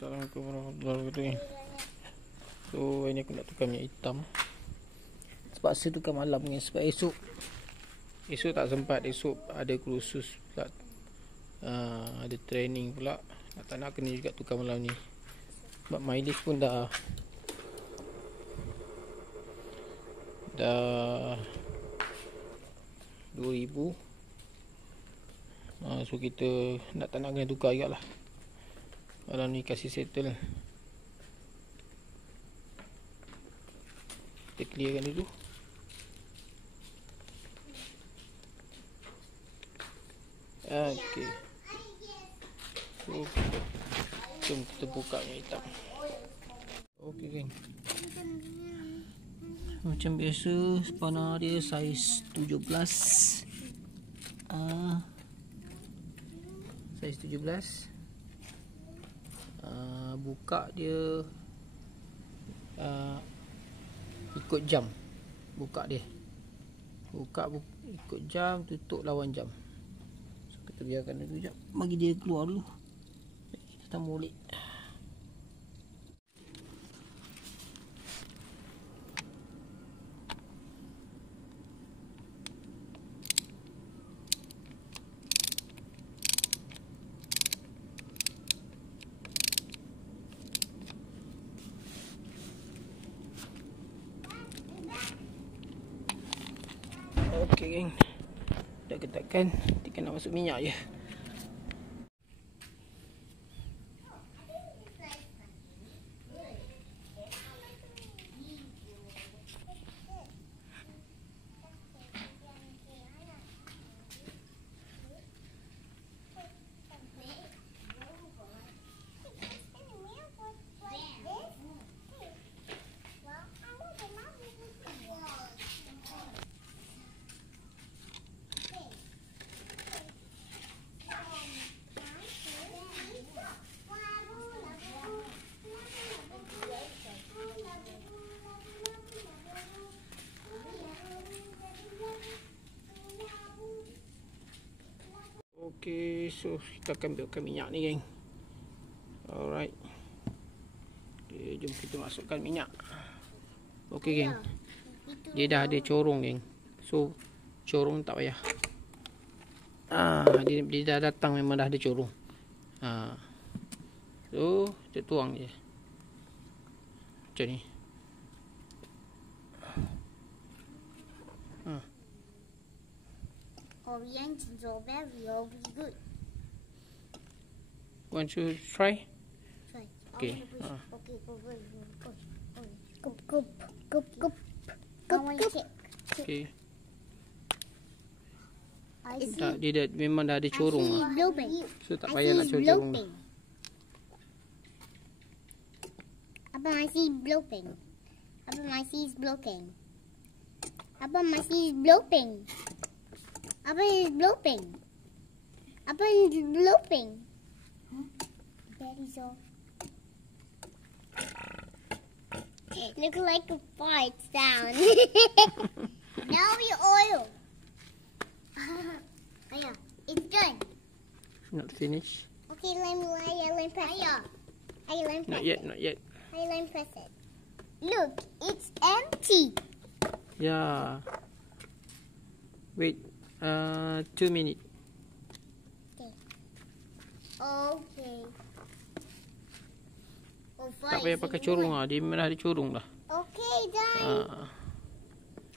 Assalamualaikum warahmatullahi wabarakatuh. So ini aku nak tukar minyak hitam. Sebab saya tukar malam ni, sebab esok tak sempat. Esok ada kursus pula, ada training pula. Tak nak kena juga tukar malam ni. Sebab mileage pun dah 2000. So kita tak nak kena tukar juga lah. Malam ni kasih settle. Kita clearkan dulu. Okey. So jom kita buka minyak hitam. Okey geng. Macam biasa, spana dia saiz 17. Saiz 17. Buka dia ikut jam. Buka dia ikut jam, tutup lawan jam. So kita biarkan dulu jap, bagi dia keluar dulu. Kita tambah balik. Okey geng, dah ketatkan, kita nak masuk minyak je. Okey, so kita akan biarkan minyak ni geng. Alright. Okay, jom kita masukkan minyak. Okey geng. Dia dah ada corong geng. So corong tak payah. Dia dah datang, memang dah ada corong. So kita tuang je. Macam ni. Orange and strawberry will be good. Want to try? Try. Okay. Okay, go. Go. Okay. I see. Tak, dia dah, memang dah ada corong lah. So tak payah nak corong. Apa masih blooping? Apa masih blooping? Apa masih blooping? Apa is blooping? Apa is blooping? That is all. Look like a fart sound. Now we oil. Aya, it's done. Not finished. Okay, let me press it. Not yet. Let me press it. Look, it's empty. Yeah. Wait. 2 minutes. Okay. Tak payah pakai corong lah. Dia memang dah ada corong dah. Okay, done.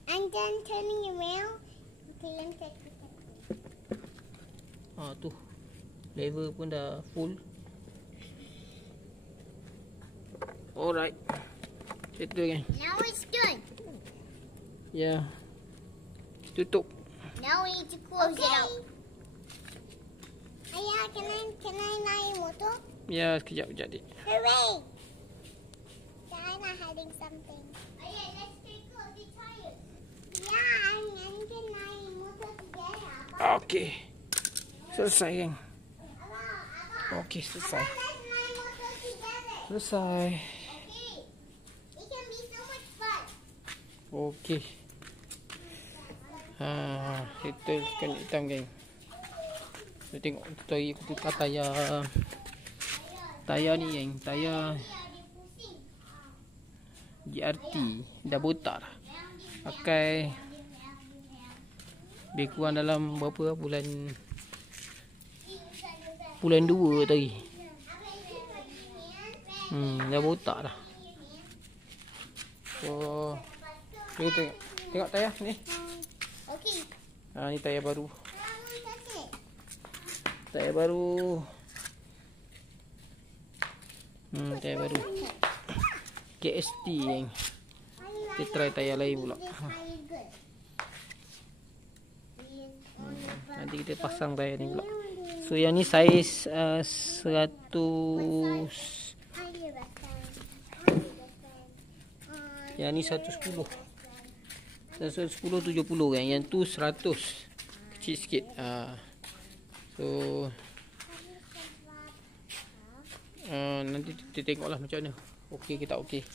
And then turning around. Okay, let me check. Tu. Level pun dah full. Alright. Settle kan. Now it's done. Yeah. Tutup. Now we need to close it out. Aya, can I naik motor? Ya, sekejap dik. Hooray! Diana having something. Aya, let's take out the tires. Yeah, and can naik motor together. Okey. Selesai kan? Okey, selesai. Let's naik motor together. Selesai. Okay. It can be so much fun. Okey. Settlekan hitam geng. Kita tengok tadi aku tukar tayar Tayar ni yang tayar GRT dah botak dah. Pakai lebih kurang dalam berapa bulan 2 tadi. Dah botak dah. So kita tengok tayar ni. Okey. Ni tayar baru. Tayar baru. Tayar baru. KST yang. Kita try tayar lain pula. Nanti kita pasang tayar ni pula. So yang ni saiz 100. Yang ni 110. 110 70 kan. Yang tu 100. Kecil sikit. So nanti kita tengoklah macam mana. Okey ke tak okey.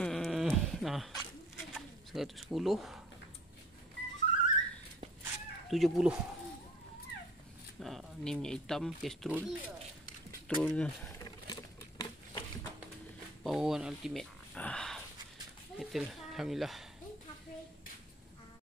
110 70. Ni punya hitam Castrol. Castrol Power One Ultimate. Alhamdulillah.